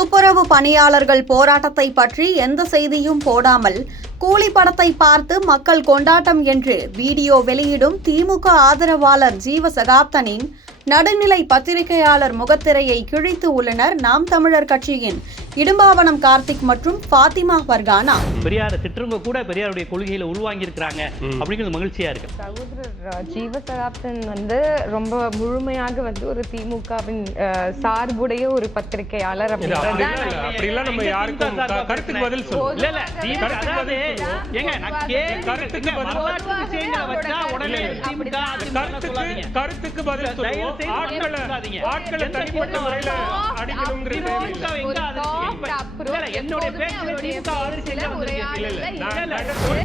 துப்புரவு பணியாளர்கள் போராட்டத்தை பற்றி எந்த செய்தியும் போடாமல் கூலி படத்தை பார்த்து மக்கள் கொண்டாட்டம் என்று வீடியோ வெளியிடும் திமுக ஆதரவாளர் ஜீவசகாப்தனின் நடுநிலை பத்திரிகையாளர் முகத்திரையை கிழித்து உள்ளனர் நாம் தமிழர் கட்சியின் இடும்பாவனம் கார்த்திக் மற்றும் ஃபாத்திமா பர்கானா. பெரியார் திட்டுறவங்க கூட பெரியாருடைய கொள்கையில உள்வாங்கி இருக்கிறாங்க அப்படிங்கிறது மகிழ்ச்சியா இருக்கு. சகோதரர் ஜீவசகாப்தன் ரொம்ப முழுமையாக ஒரு திமுகவின் சார்புடைய ஒரு பத்திரிகையாளர்.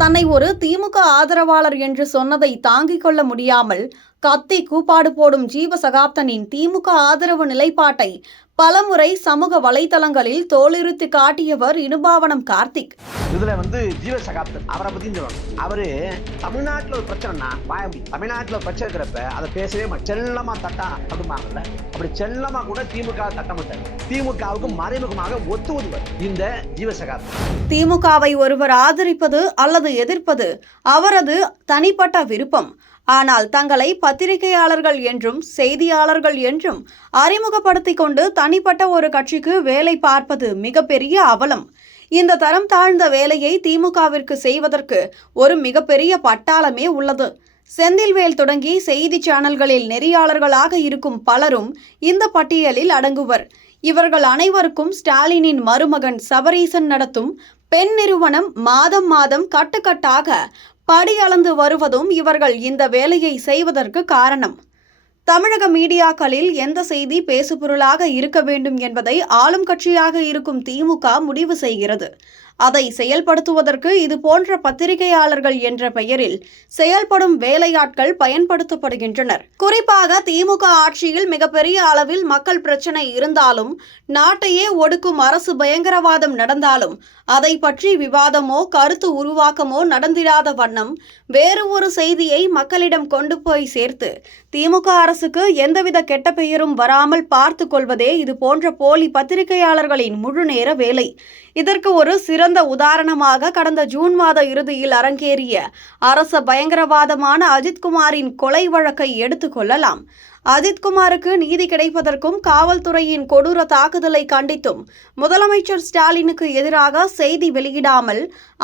தன்னை ஒரு திமுக ஆதரவாளர் என்று சொன்னதை தாங்கிக் கொள்ள முடியாமல் கத்தி கூப்பாடு போடும் ஜீவசகாப்தனின் திமுக ஆதரவு நிலைப்பாட்டை பலமுறை சமூக வலைதளங்களில் தோலுரித்து காட்டியவர் இடும்பாவனம் கார்த்திக். இதுல ஜீவசகாப்தன் அவரை பத்தி சொல்லணும். அவரு தமிழ்நாட்டுல ஒரு பிரச்சனைனா தமிழ்நாட்டுல பிரச்சனை இருக்கிறப்ப அதை பேசவே செல்லமா தட்டா அப்படிம்பாங்கல்ல, அப்படி செல்லமா கூட திமுக தட்டமாட்டார். திமுகவுக்கு மறைமுகமாக ஒத்துவதுவர் இந்த ஜீவசகாப்தன். திமுகவை ஒருவர் ஆதரிப்பது அல்லது எதிர்ப்பது அவரது தனிப்பட்ட விருப்பம். ஆனால் தங்களை பத்திரிகையாளர்கள் என்றும் செய்தியாளர்கள் என்றும் அறிமுகப்படுத்திக் கொண்டு தனிப்பட்ட ஒரு கட்சிக்கு வேலை பார்ப்பது மிகப்பெரிய அவலம். இந்த தரம் தாழ்ந்த வேலையை திமுகவிற்கு செய்வதற்கு ஒரு மிகப்பெரிய பட்டாளமே உள்ளது. செந்தில்வேல் தொடங்கி செய்தி சேனல்களில் நெறியாளர்களாக இருக்கும் பலரும் இந்த பட்டியலில் அடங்குவர். இவர்கள் அனைவருக்கும் ஸ்டாலினின் மருமகன் சபரீசன் நடத்தும் பெண் நிறுவனம் மாதம் மாதம் கட்டுக்கட்டாக படி அளந்து வருவதும் இவர்கள் இந்த வேலையை செய்வதற்கு காரணம். தமிழக மீடியாக்களில் எந்த செய்தி பேசுபொருளாக இருக்க வேண்டும் என்பதை ஆளும் கட்சியாக இருக்கும் திமுக முடிவு செய்கிறது. அதை செயல்படுத்துவதற்கு இது போன்ற பத்திரிகையாளர்கள் என்ற பெயரில் செயல்படும் வேலையாட்கள் பயன்படுத்தப்படுகின்றனர். குறிப்பாக திமுக ஆட்சியில் மிகப்பெரிய அளவில் மக்கள் பிரச்சனை இருந்தாலும், நாட்டையே ஒடுக்கும் அரசு பயங்கரவாதம் நடந்தாலும் அதை பற்றி விவாதமோ கருத்து உருவாக்கமோ நடந்திராத வண்ணம் வேறு ஒரு செய்தியை மக்களிடம் கொண்டு போய் சேர்த்து திமுக அரசுக்கு எந்தவித கெட்ட பெயரும் வராமல் பார்த்து கொள்வதே இது போன்ற போலி பத்திரிகையாளர்களின் முழுநேர வேலை. இதற்கு ஒரு சிறந்த உதாரணமாக கடந்த ஜூன் மாத இறுதியில் அரங்கேறிய அரச பயங்கரவாதமான அஜித்குமாரின் கொலை வழக்கை எடுத்துக் கொள்ளலாம். அஜித்குமாருக்கு நீதி கிடைப்பதற்கும் காவல்துறையின் கொடூர தாக்குதலை கண்டித்தும் முதலமைச்சர் ஸ்டாலினுக்கு எதிராக செய்தி வெளியிடாமல்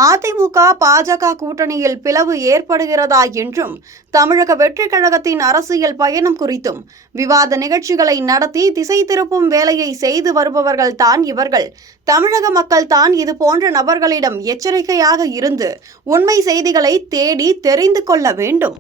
அதிமுக பாஜக கூட்டணியில் பிளவு ஏற்படுகிறதா என்றும் தமிழக வெற்றிக் கழகத்தின் அரசியல் பயணம் குறித்தும் விவாத நிகழ்ச்சிகளை நடத்தி திசை திருப்பும் வேலையை செய்து வருபவர்கள் தான் இவர்கள். தமிழக மக்கள் தான் இது போன்ற நபர்களிடம் எச்சரிக்கையாக இருந்து உண்மை செய்திகளை தேடி தெரிந்து கொள்ள வேண்டும்.